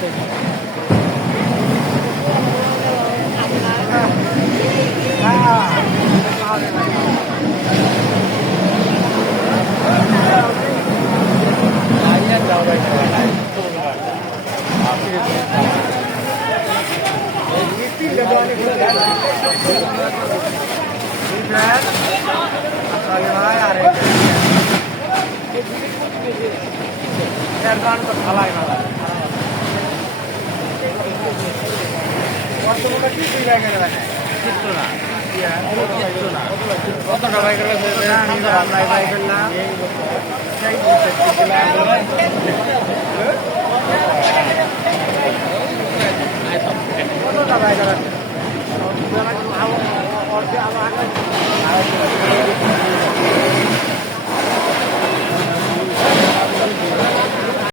আর এক খেলায় না কত টাকা করে আমরা